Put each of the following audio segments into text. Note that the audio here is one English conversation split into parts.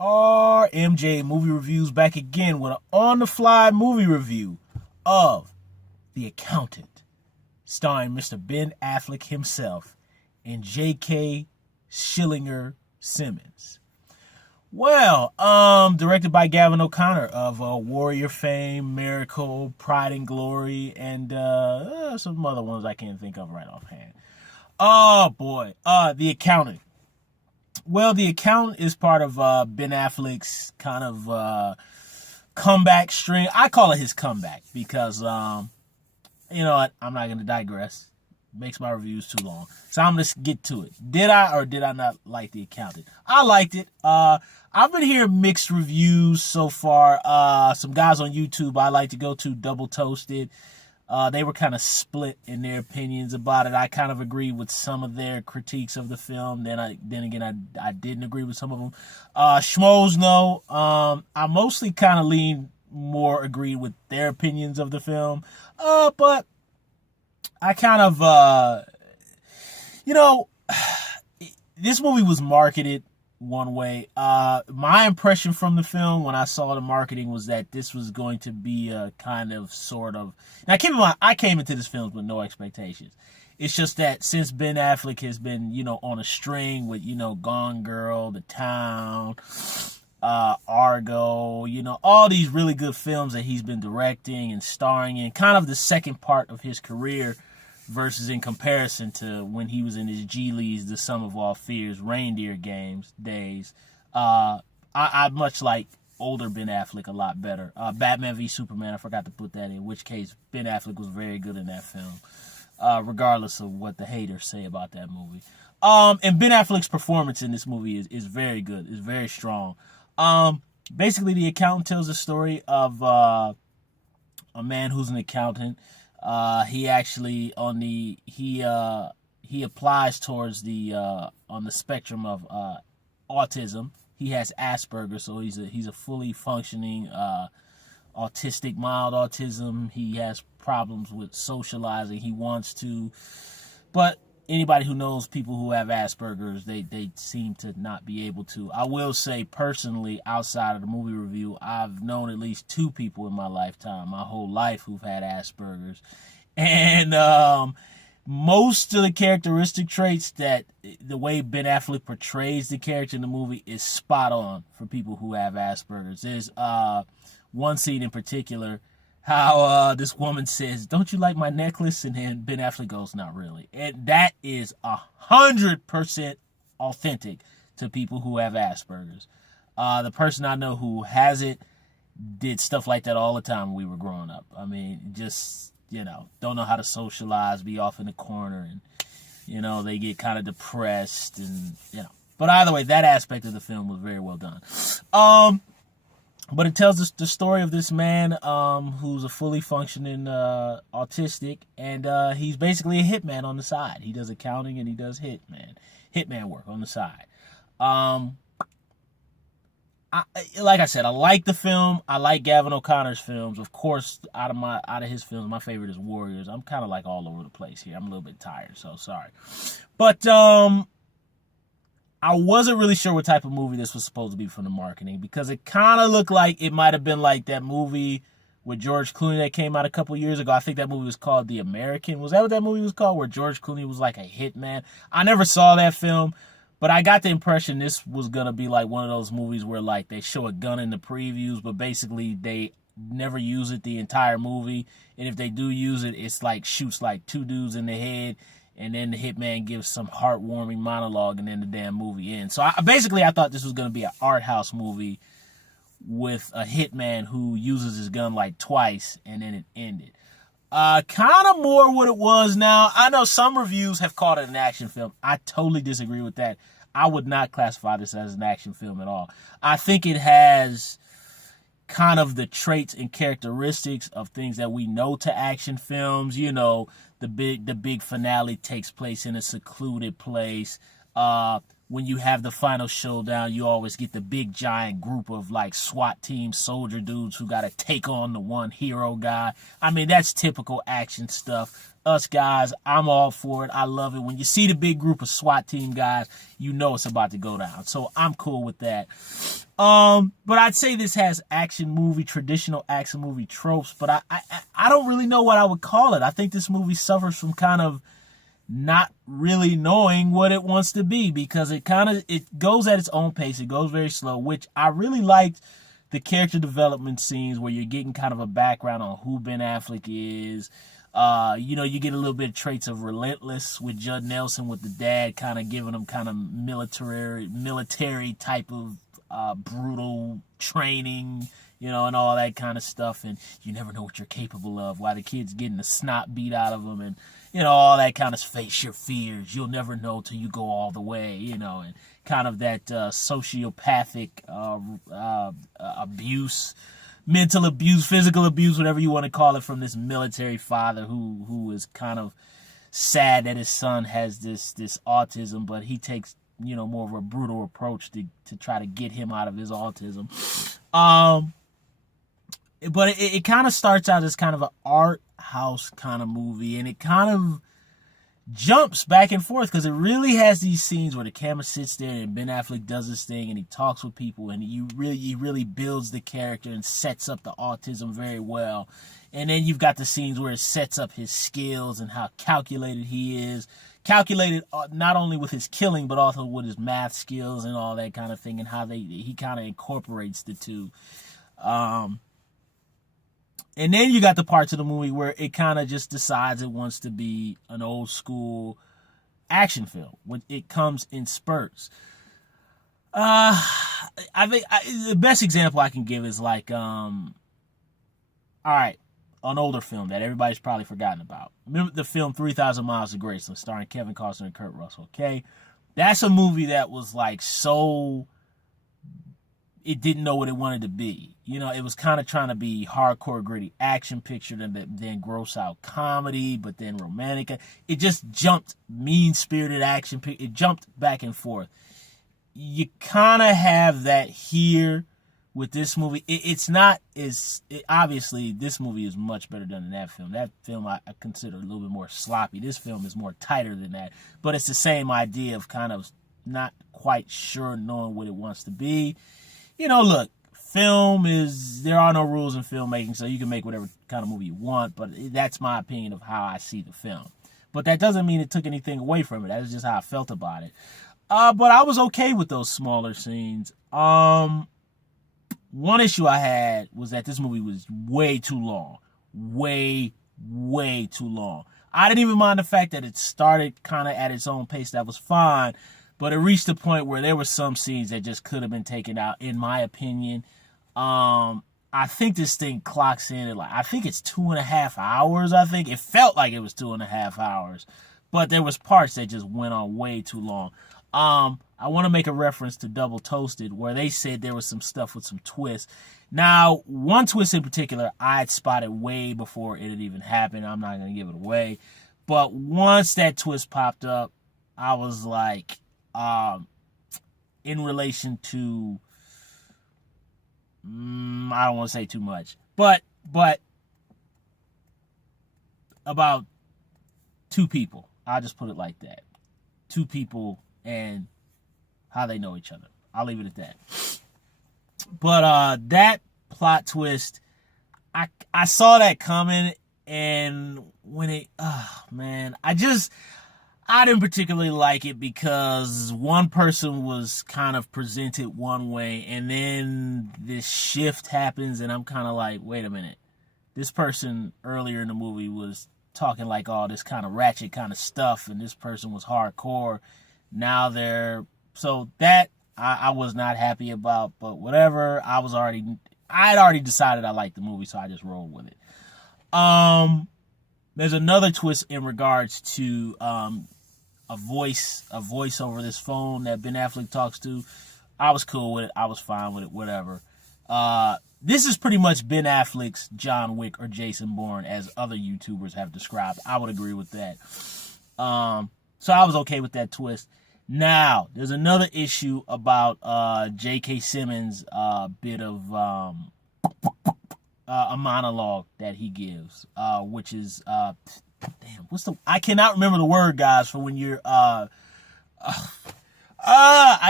RMJ Movie Reviews back again with an on-the-fly movie review of The Accountant, starring Mr. Ben Affleck himself and J.K. Schillinger Simmons. Well, directed by Gavin O Conner of Warrior fame, Miracle, Pride and Glory, and some other ones I can't think of right offhand. Oh boy, The Accountant. Well, The Accountant is part of Ben Affleck's kind of comeback string. I call it his comeback because, you know what? I'm not going to digress. Makes my reviews too long. So I'm going to get to it. Did I or did I not like The Accountant? I liked it. I've been hearing mixed reviews so far. Some guys on YouTube I like to go to, Double Toasted. They were kind of split in their opinions about it. I kind of agreed with some of their critiques of the film. Then again, I didn't agree with some of them. Schmoes, no. I mostly kind of lean more agreed with their opinions of the film. But I kind of, this movie was marketed one way. My impression from the film when I saw the marketing was that this was going to be a kind of sort of. Now, keep in mind, I came into this film with no expectations. It's just that since Ben Affleck has been, on a string with, Gone Girl, The Town, Argo, all these really good films that he's been directing and starring in, kind of the second part of his career versus in comparison to when he was in his G Leagues, The Sum of All Fears, Reindeer Games days. I much like older Ben Affleck a lot better. Batman v Superman, I forgot to put that in which case Ben Affleck was very good in that film, regardless of what the haters say about that movie. And Ben Affleck's performance in this movie is very good, is very strong. Basically, The Accountant tells the story of a man who's an accountant. He actually he applies towards the on the spectrum of autism. He has Asperger's, so he's a fully functioning autistic, mild autism. He has problems with socializing. He wants to, but anybody who knows people who have Asperger's, they seem to not be able to. I will say personally, outside of the movie review, I've known at least two people in my lifetime, my whole life, who've had Asperger's. And most of the characteristic traits that the way Ben Affleck portrays the character in the movie is spot on for people who have Asperger's. There's one scene in particular how this woman says, "Don't you like my necklace?" And then Ben Affleck goes, "Not really." And that is 100% authentic to people who have Asperger's. The person I know who has it did stuff like that all the time when we were growing up. I mean, just, don't know how to socialize, be off in the corner, and, they get kind of depressed, and, But either way, that aspect of the film was very well done. But it tells us the story of this man who's a fully functioning autistic, and he's basically a hitman on the side. He does accounting and he does hitman work on the side. Like I said, I like the film. I like Gavin O'Connor's films. Of course, out of his films, my favorite is Warriors. I'm kind of like all over the place here. I'm a little bit tired, so sorry. But I wasn't really sure what type of movie this was supposed to be from the marketing, because it kind of looked like it might have been like that movie with George Clooney that came out a couple years ago. I think that movie was called The American. Was that what that movie was called, where George Clooney was like a hitman? I never saw that film, but I got the impression this was going to be like one of those movies where like they show a gun in the previews, but basically they never use it the entire movie. And if they do use it, it's like shoots like two dudes in the head, and then the hitman gives some heartwarming monologue, and then the damn movie ends. So I thought this was going to be an art house movie with a hitman who uses his gun like twice, and then it ended. Kind of more what it was now. I know some reviews have called it an action film. I totally disagree with that. I would not classify this as an action film at all. I think it has kind of the traits and characteristics of things that we know to action films. The big finale takes place in a secluded place. When you have the final showdown, you always get the big giant group of like SWAT team soldier dudes who got to take on the one hero guy. I mean, that's typical action stuff. Us guys, I'm all for it. I love it. When you see the big group of SWAT team guys, you know it's about to go down. So I'm cool with that. But I'd say this has traditional action movie tropes, but I don't really know what I would call it. I think this movie suffers from kind of not really knowing what it wants to be, because it goes at its own pace. It goes very slow, which I really liked the character development scenes where you're getting kind of a background on who Ben Affleck is. You get a little bit of traits of Relentless with Judd Nelson, with the dad kind of giving him kind of military type of brutal training, and all that kind of stuff. And you never know what you're capable of, while the kid's getting the snot beat out of him, and all that kind of face your fears. You'll never know till you go all the way, and kind of that sociopathic abuse, mental abuse, physical abuse, whatever you want to call it, from this military father who is kind of sad that his son has this autism, but he takes more of a brutal approach to try to get him out of his autism. But it kind of starts out as kind of an art house kind of movie, and it kind of jumps back and forth, because it really has these scenes where the camera sits there and Ben Affleck does this thing and he talks with people, and he really builds the character and sets up the autism very well. And then you've got the scenes where it sets up his skills and how calculated he is. Calculated not only with his killing, but also with his math skills and all that kind of thing, and how he kind of incorporates the two. And then you got the parts of the movie where it kind of just decides it wants to be an old school action film, when it comes in spurts. I think the best example I can give is like, all right, an older film that everybody's probably forgotten about. Remember the film 3,000 Miles to Graceland, starring Kevin Costner and Kurt Russell, okay? That's a movie that was like so... it didn't know what it wanted to be. It was kind of trying to be hardcore, gritty action picture, then gross out comedy, but then romantic. It just jumped mean-spirited action. It jumped back and forth. You kind of have that here with this movie. Obviously, this movie is much better than that film. That film I consider a little bit more sloppy. This film is more tighter than that. But it's the same idea of kind of not quite sure knowing what it wants to be. Look, there are no rules in filmmaking, so you can make whatever kind of movie you want, but that's my opinion of how I see the film. But that doesn't mean it took anything away from it. That's just how I felt about it. But I was okay with those smaller scenes. One issue I had was that this movie was way too long. Way too long. I didn't even mind the fact that it started kind of at its own pace. That was fine. But it reached a point where there were some scenes that just could have been taken out, in my opinion. I think this thing clocks in at I think it's 2.5 hours, I think. It felt like it was 2.5 hours. But there was parts that just went on way too long. I want to make a reference to Double Toasted, where they said there was some stuff with some twists. Now, one twist in particular, I had spotted way before it had even happened. I'm not going to give it away. But once that twist popped up, I was like... in relation to, I don't want to say too much, but about two people. I'll just put it like that. Two people and how they know each other. I'll leave it at that. But that plot twist, I saw that coming, and when I didn't particularly like it, because one person was kind of presented one way, and then this shift happens, and I'm kind of like, wait a minute. This person earlier in the movie was talking like all this kind of ratchet kind of stuff, and this person was hardcore. Now so that I was not happy about, but whatever. I had already decided I liked the movie, so I just rolled with it. There's another twist in regards to a voice over this phone that Ben Affleck talks to. I was cool with it. I was fine with it. Whatever. This is pretty much Ben Affleck's John Wick or Jason Bourne, as other YouTubers have described. I would agree with that. So I was okay with that twist. Now, there's another issue about J.K. Simmons' bit of a monologue that he gives, which is I cannot remember the word, guys, for when you're I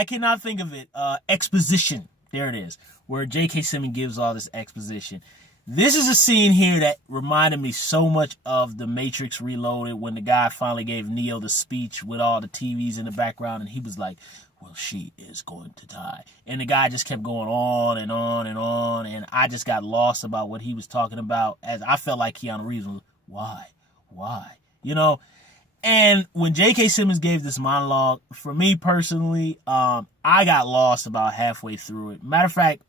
cannot think of it. Exposition. There it is, where J.K. Simmons gives all this exposition. This is a scene here that reminded me so much of The Matrix Reloaded, when the guy finally gave Neo the speech with all the TVs in the background, and he was like, well, she is going to die. And the guy just kept going on and on and on, and I just got lost about what he was talking about, as I felt like Keanu Reeves was, why? You know? And when J.K. Simmons gave this monologue, for me personally, I got lost about halfway through it. Matter of fact,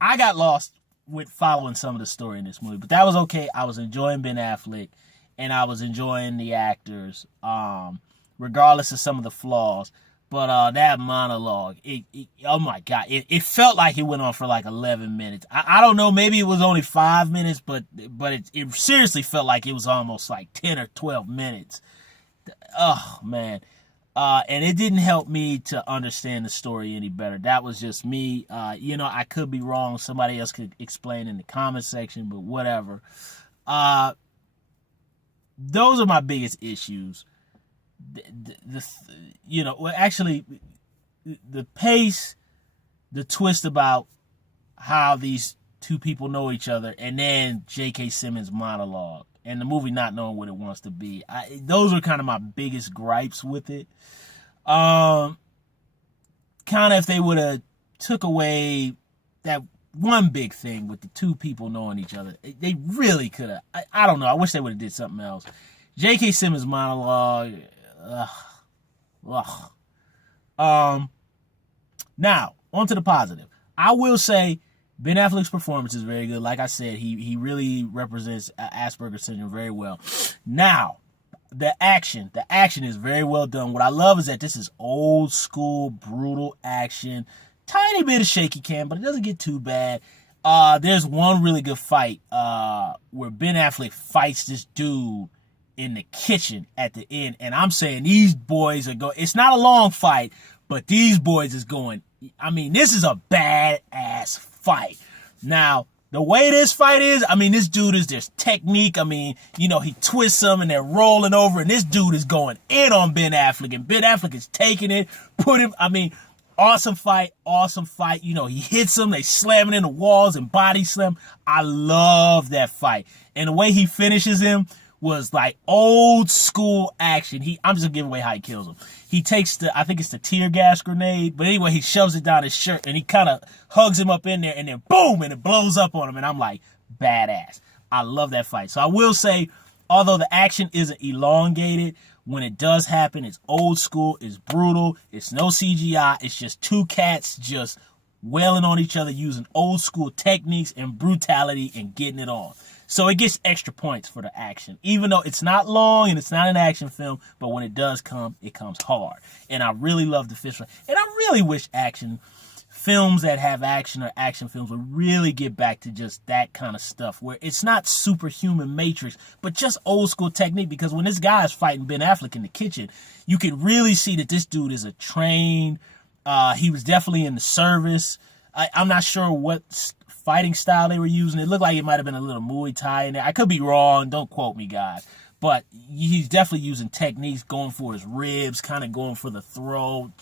I got lost with following some of the story in this movie, but that was okay. I was enjoying Ben Affleck, and I was enjoying the actors, regardless of some of the flaws. But that monologue, oh my God, it felt like it went on for like 11 minutes. I don't know, maybe it was only 5 minutes, but it seriously felt like it was almost like 10 or 12 minutes. Oh, man. And it didn't help me to understand the story any better. That was just me. I could be wrong. Somebody else could explain in the comment section, but whatever. Those are my biggest issues. The pace, the twist about how these two people know each other, and then J.K. Simmons' monologue, and the movie not knowing what it wants to be. Those are kind of my biggest gripes with it. Kind of if they would have took away that one big thing with the two people knowing each other, they really could have. I don't know. I wish they would have did something else. J.K. Simmons' monologue. Now, on to the positive. I will say Ben Affleck's performance is very good. Like I said, he really represents Asperger's syndrome very well. Now, the action is very well done. What I love is that this is old school, brutal action. Tiny bit of shaky cam, but it doesn't get too bad. There's one really good fight where Ben Affleck fights this dude in the kitchen at the end, and I'm saying these boys are going. It's not a long fight, but these boys is going. I mean, this is a badass fight. Now, the way this fight is, I mean, this dude is just technique. I mean, he twists them and they're rolling over, and this dude is going in on Ben Affleck, and Ben Affleck is taking it, awesome fight. He hits them, they slam it in the walls and body slam. I love that fight. And the way he finishes him was like old school action. I'm just gonna give away how he kills him. He takes I think it's the tear gas grenade, but anyway, he shoves it down his shirt and he kind of hugs him up in there, and then boom, and it blows up on him. And I'm like, badass. I love that fight. So I will say, although the action isn't elongated, when it does happen, it's old school, it's brutal, it's no CGI, it's just two cats just wailing on each other using old school techniques and brutality and getting it on. So it gets extra points for the action, even though it's not long and it's not an action film, but when it does come, it comes hard. And I really love the fist fight. And I really wish action films that have action, or action films, would really get back to just that kind of stuff, where it's not superhuman Matrix, but just old school technique. Because when this guy is fighting Ben Affleck in the kitchen, you can really see that this dude is a trained, he was definitely in the service. I'm not sure what fighting style they were using. It looked like it might have been a little Muay Thai in there. I could be wrong. Don't quote me, guys. But he's definitely using techniques, going for his ribs, kind of going for the throat,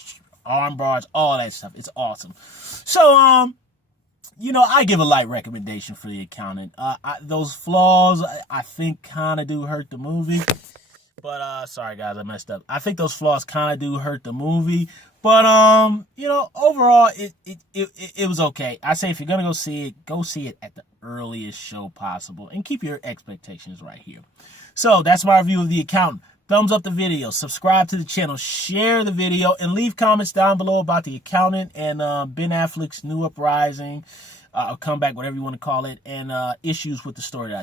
arm bars, all that stuff. It's awesome. So, I give a light recommendation for The Accountant. Those flaws, I think, kind of do hurt the movie. But, sorry, guys, I messed up. I think those flaws kind of do hurt the movie. But, overall, it was okay. I say if you're going to go see it at the earliest show possible. And keep your expectations right here. So, that's my review of The Accountant. Thumbs up the video, subscribe to the channel, share the video, and leave comments down below about The Accountant and Ben Affleck's new uprising, or comeback, whatever you want to call it, and issues with the story that